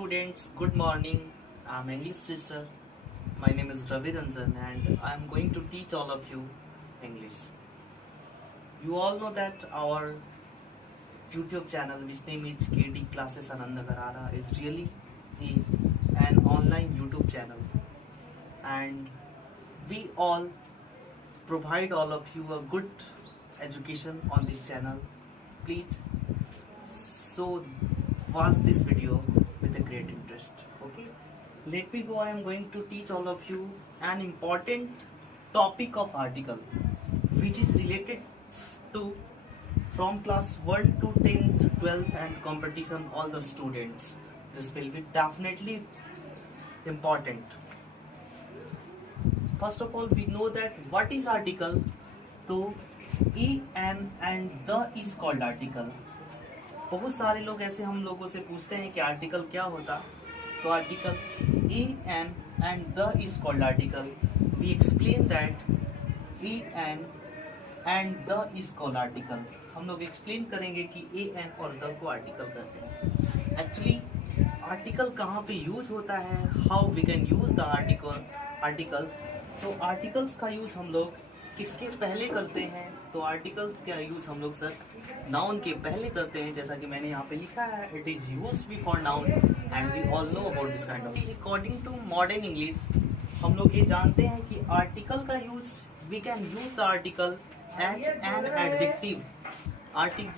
students, good morning. I'm English teacher. My name is Ravi Ranjan and I'm going to teach all of you English. You all know that our YouTube channel, which name is KD Classes Ananda Garara, is really an online YouTube channel, and we all provide all of you a good education on this channel. Please so watch this video with a great interest. Okay, let me go. I am going to teach all of you an important topic of article which is related to from class 1 to 10th 12th and competition all the students. This will be definitely important. First of all, we know that what is article. तो e, an and the is called article. बहुत सारे लोग ऐसे हम लोगों से पूछते हैं कि आर्टिकल क्या होता. तो article e, an and the is called article. We explain that e, an and the is called article. हम लोग एक्सप्लेन करेंगे कि ए एन और द को आर्टिकल कहते हैं. एक्चुअली आर्टिकल कहाँ पे यूज होता है, how we can use the articles. तो आर्टिकल्स का यूज हम लोग किसके पहले करते हैं. तो आर्टिकल्स का यूज हम लोग सर नाउन के पहले करते हैं, जैसा कि मैंने यहाँ पे लिखा है. It is used before noun and we all know about this kind of. According to modern English हम लोग ये जानते हैं कि आर्टिकल का use we can use the article as an adjective.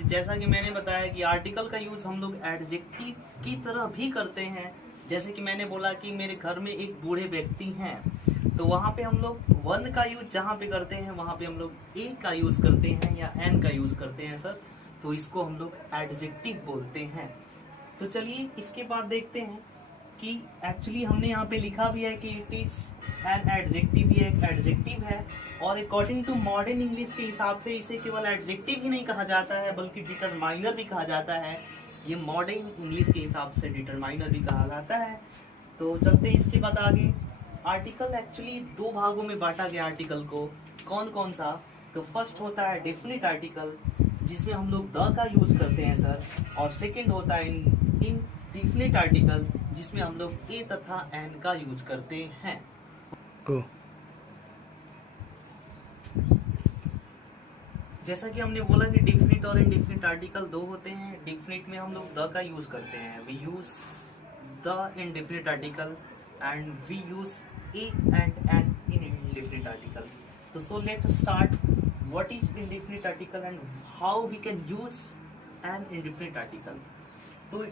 जैसा कि मैंने बताया कि आर्टिकल का यूज हम लोग एडजेक्टिव की तरह भी करते हैं. जैसे कि मैंने बोला कि मेरे घर में एक बूढ़े व्यक्ति हैं, तो वहाँ पे हम लोग वन का यूज जहाँ पे करते हैं वहाँ पे हम लोग ए का यूज करते हैं या एन का यूज करते हैं सर. तो इसको हम लोग एडजेक्टिव बोलते हैं. तो चलिए इसके बाद देखते हैं कि एक्चुअली हमने यहाँ पे लिखा भी है कि इट इज एन एडजेक्टिव. ये एक एडजेक्टिव है और अकॉर्डिंग टू मॉडर्न इंग्लिश के हिसाब से इसे केवल एडजेक्टिव ही नहीं कहा जाता है बल्कि डिटरमाइनर भी कहा जाता है. ये मॉडर्न इंग्लिश के हिसाब से डिटरमाइनर भी कहा जाता है. तो चलते हैं इसके बाद आगे. आर्टिकल एक्चुअली दो भागों में बांटा गया आर्टिकल को. कौन कौन सा. तो फर्स्ट होता है डेफिनिट आर्टिकल जिसमें हम लोग द का यूज करते हैं सर, और सेकंड होता है इनडेफिनिट आर्टिकल जिसमें हम लोग ए तथा एन का यूज करते हैं. जैसा कि हमने बोला कि डेफिनिट और इनडेफिनिट आर्टिकल दो होते हैं. डेफिनिट में हम लोग द का यूज करते हैं. We use the indefinite article and we use a and an in indefinite article. So let's start what is indefinite article and how we can use an indefinite article. तो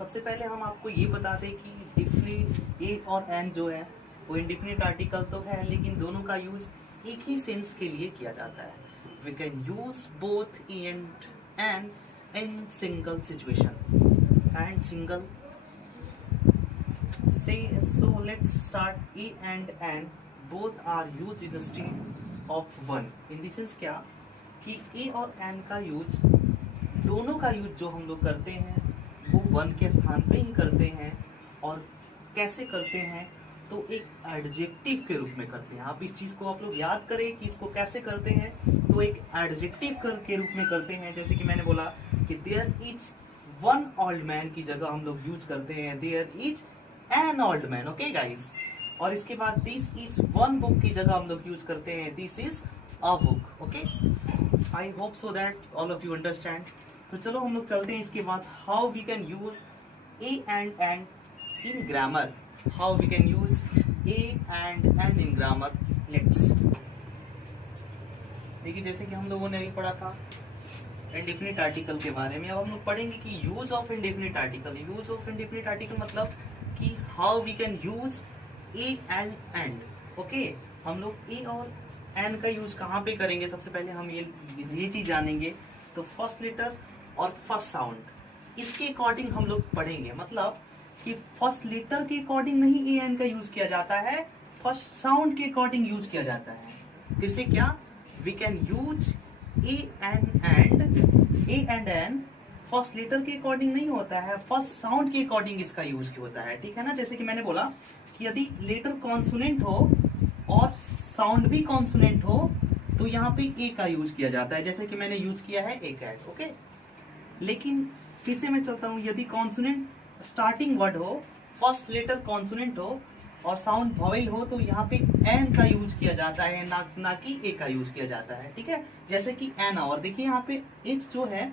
सबसे पहले हम आपको ये बताते हैं कि definite a और an जो है वो indefinite article तो है, लेकिन दोनों का यूज एक ही सेंस के लिए किया जाता है. We can use both a and an in single situation and single. So let's start. A and an both are used instead of one. In the sense क्या कि A और N का यूज दोनों का यूज जो हम लोग करते हैं वो वन के स्थान पे ही करते हैं. और कैसे करते हैं तो एक एडजेक्टिव के रूप में करते हैं. आप इस चीज को आप लोग याद करें कि इसको कैसे करते हैं. तो एक एडजेक्टिव के रूप में करते हैं. जैसे कि मैंने बोला कि there is one old man की जगह हम लोग यूज करते हैं there is an old man. Okay guys. और इसके बाद दिस इज वन बुक की जगह हम लोग यूज करते हैं this is a book. Okay, I hope so that all of you understand. तो चलो हम लोग चलते हैं इसके बाद how we can use a and an in grammar. How we can use a and an in grammar. Let's देखिए, जैसे कि हम लोगों ने अभी पढ़ा था इंडेफिनिट आर्टिकल के बारे में. अब हम लोग पढ़ेंगे कि use of indefinite article. Use of indefinite article मतलब कि how we can use a and and. Okay, हम लोग ए और एन का यूज कहाँ पे करेंगे. सबसे पहले हम ये चीज जानेंगे. तो फर्स्ट लेटर और फर्स्ट साउंड इसके अकॉर्डिंग हम लोग पढ़ेंगे. मतलब कि फर्स्ट लेटर के अकॉर्डिंग नहीं ए एन का यूज किया जाता है, फर्स्ट साउंड के अकॉर्डिंग यूज किया जाता है. फिर से क्या, we can use a and an first letter के अकॉर्डिंग नहीं होता है, फर्स्ट साउंड के अकॉर्डिंग इसका यूज होता है. ठीक है ना. जैसे कि मैंने बोला कि यदि लेटर कॉन्सोनेंट हो और साउंड भी कॉन्सोनेंट हो तो यहाँ पे ए का यूज किया जाता है. जैसे कि मैंने यूज किया है ए कैट. ओके, लेकिन फिर से मैं चलता हूँ. यदि कॉन्सोनेंट स्टार्टिंग वर्ड हो फर्स्ट लेटर कॉन्सोनेंट हो और साउंड वॉवेल हो तो यहाँ पे एन का यूज किया जाता है, ना कि ए का यूज किया जाता है। ठीक है, जैसे कि एन, और देखिए यहाँ पे एच जो है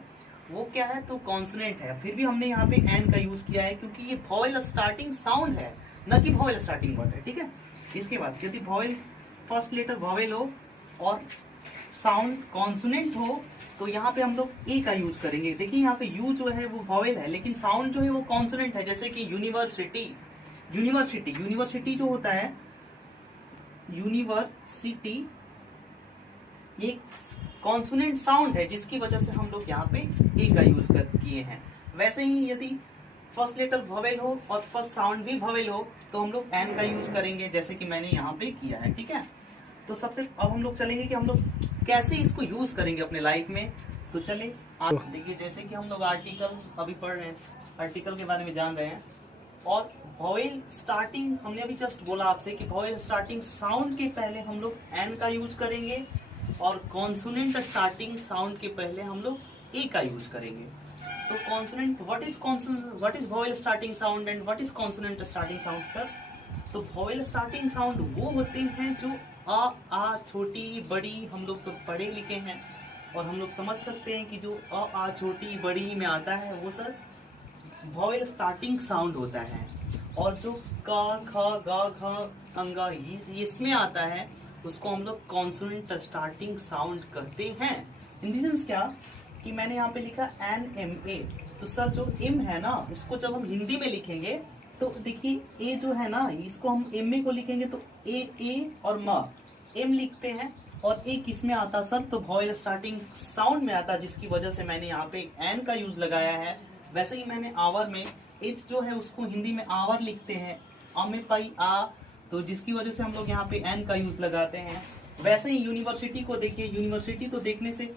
वो क्या है, तो कॉन्सोनेंट है, फिर भी हमने यहाँ पे एन का यूज किया है क्योंकि ये वॉवेल स्टार्टिंग साउंड है, ना कि वॉवेल स्टार्टिंग वर्ड है। ठीक है, इसके बाद यदि वॉवेल फर्स्ट लेटर वॉवेल हो और साउंड कॉन्सोनेंट हो तो यहाँ पे हम लोग ए का यूज करेंगे। देखिए यहाँ पे यू जो है वो वॉवेल है लेकिन साउंड जो है वो कॉन्सोनेंट है, जैसे कि यूनिवर्सिटी। यूनिवर्सिटी, यूनिवर्सिटी जो होता है, यूनिवर्सिटी, ये कॉन्सोनेंट साउंड है जिसकी वजह से हम लोग यहाँ पे ए का यूज कर किए हैं। वैसे ही यदि फर्स्ट लेटर वॉवेल हो और फर्स्ट साउंड भी वॉवेल हो तो हम लोग एन का यूज करेंगे, जैसे कि मैंने यहाँ पे किया है। ठीक है, तो सबसे अब हम लोग चलेंगे कि हम लोग कैसे इसको यूज करेंगे अपने लाइफ में। तो चले देखिए, जैसे कि हम लोग आर्टिकल अभी पढ़ रहे हैं, आर्टिकल के बारे में जान रहे हैं, और वॉवेल स्टार्टिंग हमने अभी जस्ट बोला आपसे कि वॉवेल स्टार्टिंग साउंड के पहले हम लोग एन का यूज करेंगे और कॉन्सोनेंट स्टार्टिंग साउंड के पहले हम लोग ए का यूज करेंगे। तो consonant, what is vowel starting sound and what is consonant starting sound sir? तो वॉवेल स्टार्टिंग साउंड वो होते हैं जो आ छोटी बड़ी, हम लोग तो पढ़े लिखे हैं और हम लोग समझ सकते हैं कि जो आ छोटी बड़ी में आता है वो सर वॉवेल स्टार्टिंग साउंड होता है। और जो का ख गा घ अंगा ये इसमें आता है उसको हम लोग कॉन्सोनेंट स्टार्टिंग साउंड करते हैं। इन द सेंस क्या कि मैंने यहाँ पे लिखा एन एम ए, तो सर जो एम है ना उसको जब हम हिंदी में लिखेंगे तो देखिए ए जो है ना इसको हम एम ए को लिखेंगे तो ए और म एम लिखते हैं, और ए किस में आता सर? तो वॉवेल स्टार्टिंग साउंड में आता, जिसकी वजह से मैंने यहाँ पे एन का यूज लगाया है। वैसे ही मैंने आवर में एच जो है उसको हिंदी में आवर लिखते हैं, आ में पाई आ, तो जिसकी वजह से हम लोग यहाँ पे एन का यूज लगाते हैं। वैसे ही यूनिवर्सिटी को देखिए, यूनिवर्सिटी तो देखने से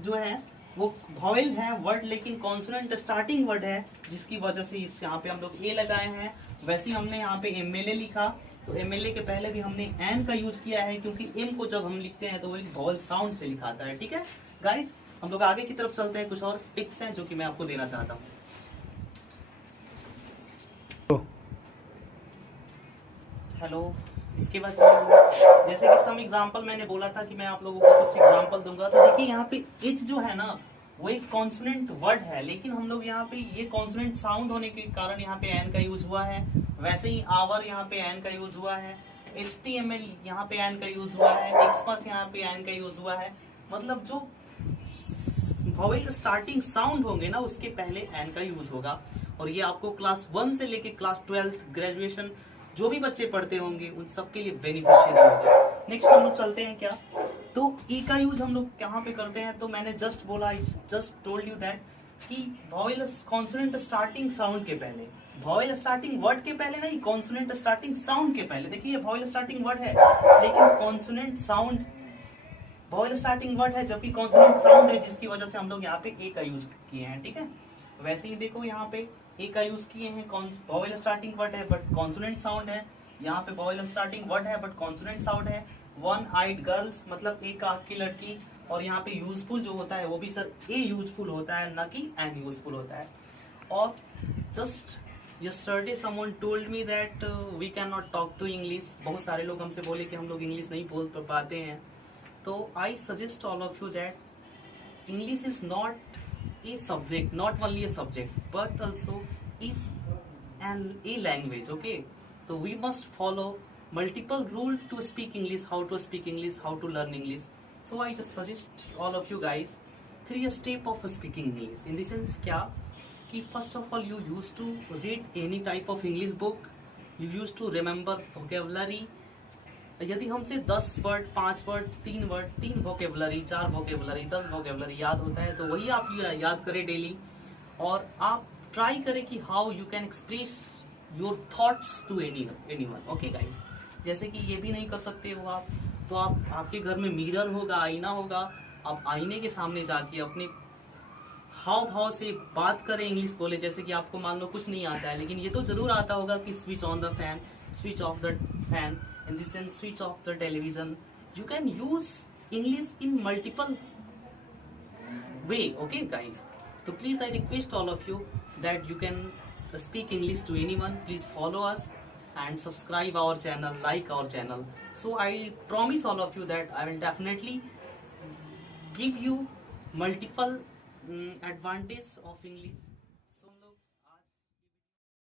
जो है वो वॉवेल है वर्ड लेकिन कॉन्सोनेंट स्टार्टिंग वर्ड है, जिसकी वजह से इस यहाँ पे हम लोग ए लगाए हैं। वैसे ही हमने यहाँ पे एमएलए लिखा तो एमएलए के पहले भी हमने एन का यूज किया है क्योंकि एम को जब हम लिखते हैं तो वो एक वॉवेल साउंड से लिखाता है। ठीक है गाइस, हम लोग आगे की तरफ चलते हैं, कुछ और टिप्स हैं जो कि मैं आपको देना चाहता हूँ। हेलो, इसके बाद जैसे कि सम एग्जांपल मैंने बोला था कि मैं आप लोगों को कुछ एग्जांपल दूंगा, तो देखिए यहाँ पे एच जो है ना वो एक कॉन्सोनेंट वर्ड है लेकिन हम लोग यहाँ पे ये कॉन्सोनेंट साउंड होने के कारण यहाँ पे एन का यूज हुआ है। वैसे ही आवर यहाँ पे एन का यूज हुआ है, HTML यहाँ पे एन का यूज हुआ है, एक्सपास यहाँ पे एन का यूज हुआ है। मतलब जो वॉवेल स्टार्टिंग साउंड होंगे ना उसके पहले एन का यूज होगा, और ये आपको क्लास 1 से लेके क्लास 12 ग्रेजुएशन जो भी बच्चे पढ़ते होंगे उन सबके लिए बेनिफिशियल होगा। नेक्स्ट हम लोग चलते हैं क्या, तो ई का यूज हम लोग कहाँ पे करते हैं? तो मैंने जस्ट बोला, I just told you that कि वॉवेल कॉन्सोनेंट स्टार्टिंग साउंड के पहले, वॉवेल स्टार्टिंग वर्ड के पहले नहीं, कॉन्सोनेंट स्टार्टिंग साउंड के पहले। देखिए ये वॉवेल स्टार्टिंग वर्ड है लेकिन consonant sound, vowel starting word है जबकि कॉन्सोनेंट साउंड है, जिसकी वजह से हम लोग यहाँ पे ए का यूज किए हैं। ठीक है, वैसे ही देखो यहाँ पे ए का यूज किए हैं, वॉवेल स्टार्टिंग वर्ड है बट कॉन्सोनेंट साउंड है। यहाँ पे वॉवेल स्टार्टिंग वर्ड है बट कॉन्सोनेंट साउंड है। वन आइड गर्ल्स मतलब एक आंख की लड़की, और यहाँ पे यूजफुल जो होता है वो भी सर ए यूजफुल होता है, ना कि एन यूजफुल होता है। और just yesterday someone told me that we cannot talk to English, बहुत सारे लोग हमसे बोले कि हम लोग इंग्लिश नहीं बोल पाते हैं। तो I suggest all of you that English is not a subject, not only a subject but also is a language, okay? So we must follow multiple rules to speak English, how to speak English, how to learn English. So I just suggest all of you guys 3 steps of speaking English. In the sense क्या कि first of all you use to read any type of English book, you use to remember vocabulary. यदि हमसे 10 word, 5 word, 3 word, 3 vocabulary, 4 vocabulary, 10 vocabulary याद होता है तो वही आप याद करें डेली, और आप ट्राई करें कि how you can express your thoughts to anyone. Okay guys, जैसे कि ये भी नहीं कर सकते हो आप, तो आप आपके घर में मिरर होगा, आईना होगा, आप आईने के सामने जाके अपने हाव भाव से बात करें, इंग्लिश बोले। जैसे कि आपको मान लो कुछ नहीं आता है लेकिन ये तो जरूर आता होगा कि switch on the fan, switch off the fan, in this sense switch off the television. You can use English in multiple way, okay guys. तो please I request all of you that you can speak English to anyone, please follow us and subscribe our channel, like our channel. So I promise all of you that I will definitely give you multiple advantage of English.